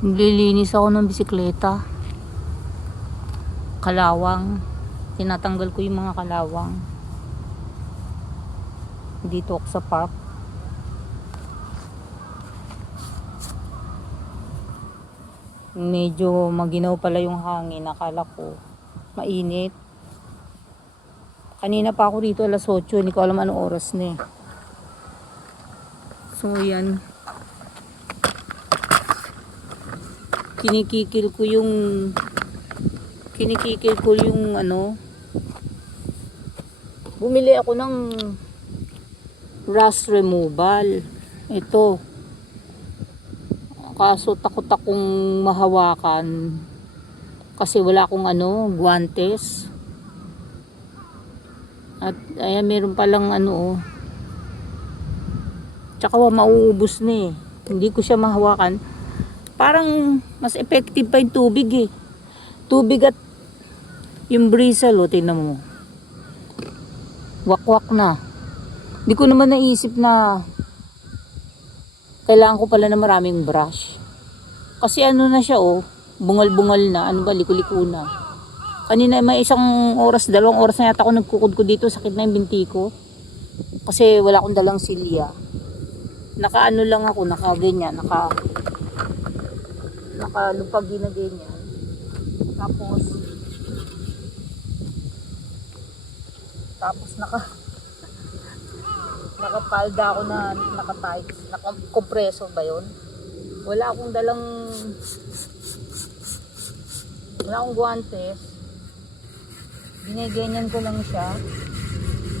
Naglilinis ako ng bisikleta. Kalawang. Tinatanggal ko yung mga kalawang. Dito ako sa park. Medyo maginaw pala yung hangin. Akala ko mainit. Kanina pa ako rito alas 8. Hindi ko alam anong oras na eh. So yan. Kinikikil ko yung ano. Bumili ako ng rust removal. Ito. Kaso takot akong mahawakan. Kasi wala akong guwantes. At ayan, meron palang tsaka mauubos na eh. Hindi ko siya mahawakan. Parang mas effective pa yung tubig eh. Tubig at yung bristle, tingnan mo. Wakwak na. Hindi ko naman naisip na kailangan ko pala na maraming brush. Kasi na siya bungal-bungal na. Liko-liko na. Kanina may isang oras, 2 oras na yata ako nagkukod ko dito. Sakit na yung binti ko. Kasi wala akong dalang silya. Naka lang ako, nakaganyan, nakalupag na ganyan. Tapos nakapalda ako na naka-tight, naka-compressor ba yun? Wala akong guwantes. Giniganyan ko lang siya.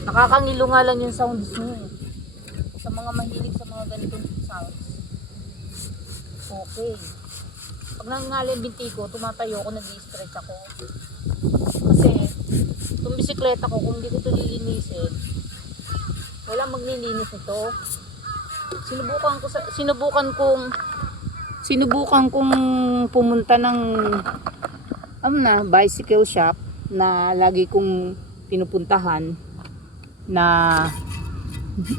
Nakakangilo nga lang yung sounds niya eh. Sa mga mahilig sa mga ganitong sounds. Okay. Pag nangangali yung binti ko, tumatayo ako, nag-i-stretch ako. Kasi, itong bisikleta ko, kung hindi ko ito lilinisin, wala maglilinis ito. Sinubukan kong pumunta ng bicycle shop na lagi kong pinupuntahan na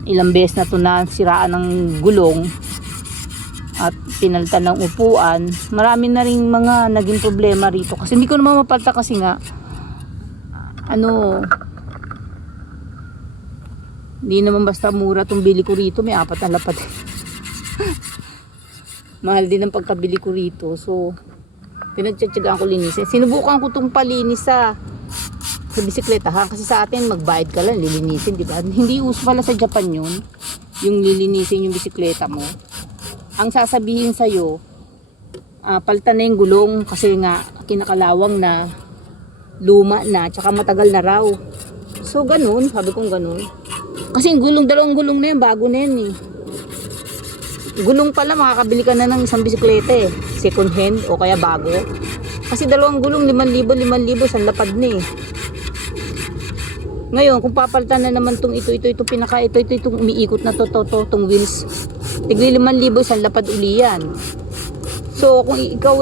ilang beses na ito na siraan ng gulong at pinalitan ng upuan. Marami na rin mga naging problema rito kasi hindi ko naman mapalta kasi nga hindi naman basta mura itong bili ko rito, may 4 na lapad. Mahal din ang pagkabili ko rito, so pinagtsatsagaan ko linisin. Sinubukan ko itong palinis sa bisikleta kasi sa atin magbayad ka lang lilinisin, di ba? Hindi uso pala sa Japan yun, yung lilinisin yung bisikleta mo. Ang sasabihin sa'yo, palitan na yung gulong kasi nga kinakalawang na, luma na, tsaka matagal na raw. So ganun, sabi kong ganun. Kasi yung gulong, 2 gulong na yan, bago na yan eh. Gulong pala, makakabili ka na ng isang bisikleta eh. Second hand o kaya bago. Kasi 2 gulong, 5,000, 5,000, isang lapad na eh. Ngayon, kung papalitan na naman itong itong umiikot na itong wheels, tigli 5,000, isang lapad uli yan. So, kung ikaw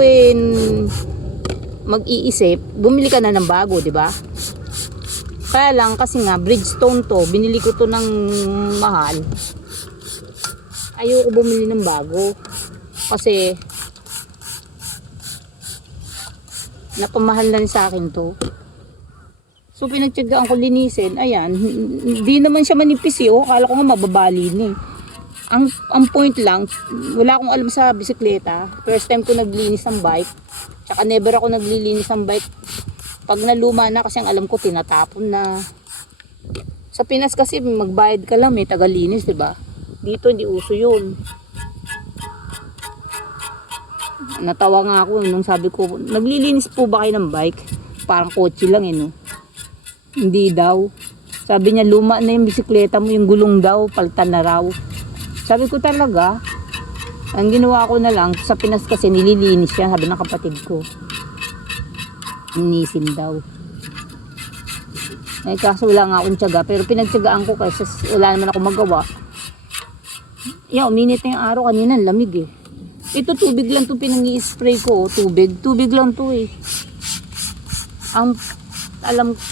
mag-iisip, bumili ka na ng bago, di ba? Kaya lang, kasi nga, Bridgestone to, binili ko to ng mahal. Ayoko bumili ng bago. Kasi, napamahal na rin sa akin to. So pinagtyagaan ko linisin, ayan, hindi naman siya manipis eh, akala ko nga mababali ni. Ang point lang, wala akong alam sa bisikleta. First time ko naglinis ng bike, tsaka never ako naglilinis ng bike pag naluma na kasi ang alam ko tinatapon na. Sa Pinas kasi magbayad ka lang, may tagalinis, diba? Dito hindi uso yun. Natawa nga ako nung sabi ko, naglilinis po ba kayo ng bike? Parang kotse lang no. Hindi daw. Sabi niya, luma na yung bisikleta mo, yung gulong daw, palitan na raw. Sabi ko talaga, ang ginawa ko na lang, sa Pinas kasi nililinis siya, sabi ng kapatid ko. Linisin daw. Eh kaso wala nga akong tiyaga, pero pinagtiyagaan ko kasi wala naman ako magawa. Uminit na yung araw, kanina lamig eh. Ito tubig lang to pinang-i-spray ko, tubig lang to eh.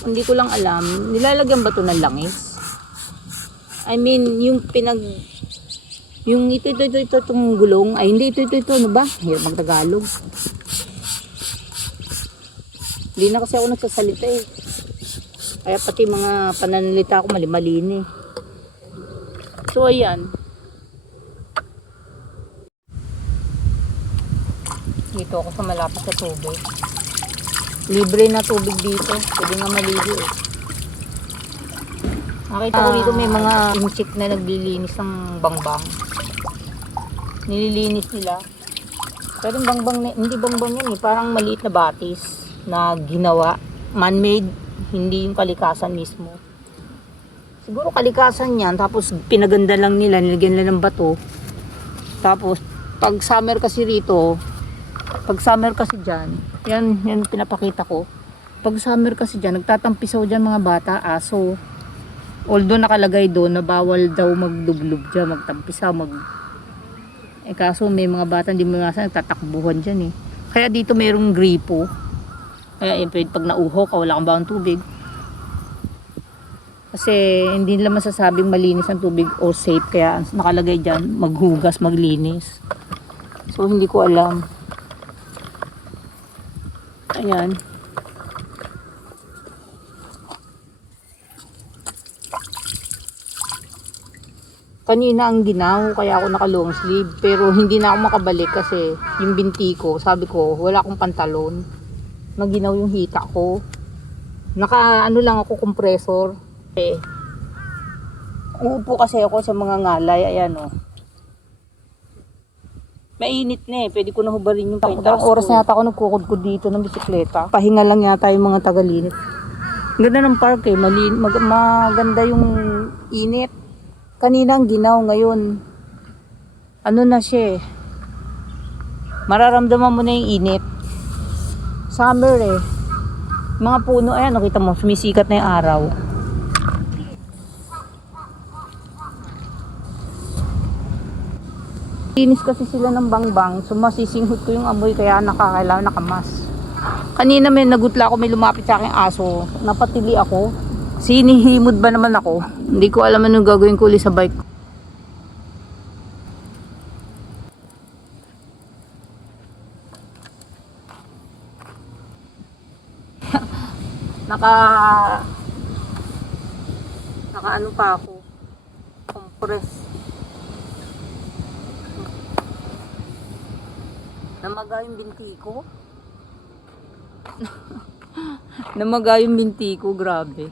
Hindi ko lang alam, nilalagyan ba to ng langis? I mean, yung Yung ito, itong gulong. Ay, hindi, ito, ano ba? Hirap magtagalog. Hindi na kasi ako nagsasalita eh. Kaya pati mga pananalita ko mali-mali eh. So, ayan. Dito ako sa malapit sa tubig. Libre na tubig dito. Pwede nga maligo eh. Nakita ko dito may mga insect na naglilinis ng bangbang. Nililinis nila. Pero yung bangbang, hindi bangbang yan eh. Parang maliit na batis na ginawa. Man-made. Hindi yung kalikasan mismo. Siguro kalikasan yan. Tapos pinaganda lang nila. Nilagyan nila ng bato. Tapos pag summer kasi rito, pag summer kasi dyan, yan pinapakita ko. Pag summer kasi dyan, nagtatampisaw dyan mga bata, aso. Although nakalagay doon na bawal daw magdublog dyan, magtampisaw, kaso may mga bata hindi mo nga nagtatakbuhan dyan eh. Kaya dito mayroong gripo. Kaya pag nauho ka, wala kang bawang tubig. Kasi hindi nila masasabing malinis ang tubig o safe. Kaya nakalagay dyan, maghugas, maglinis. So hindi ko alam. Ayan. Kanina ang ginaw, kaya ako naka long sleeve. Pero hindi na ako makabalik kasi yung binti ko, sabi ko, wala akong pantalon. Naginaw yung hita ko. Naka ano lang ako, compressor. Uupo kasi ako sa mga ngalay, ayan o. Mainit na eh, pwede ko na hubarin yung paitaas ko. Oras na yata ako nagkukudkod dito ng bisikleta. Pahinga lang yata yung mga tagalinis. Ganda ng park eh, maganda yung init. Kanina ang ginaw, ngayon ano na siya eh. Mararamdaman mo na yung init. Summer eh. Mga puno, ayan, nakita mo, sumisikat na yung araw. Linis kasi sila ng bangbang, so masisinghot ko yung amoy kaya nakakailangan nakamas. Kanina may nagutla ako, may lumapit sa aking aso, napatili ako. Sinihimod ba naman ako? Hindi ko alam anong gagawin ko ulit sa bike. naka ano pa ako, compress. Namaga yung binti ko. Namaga yung binti ko, grabe.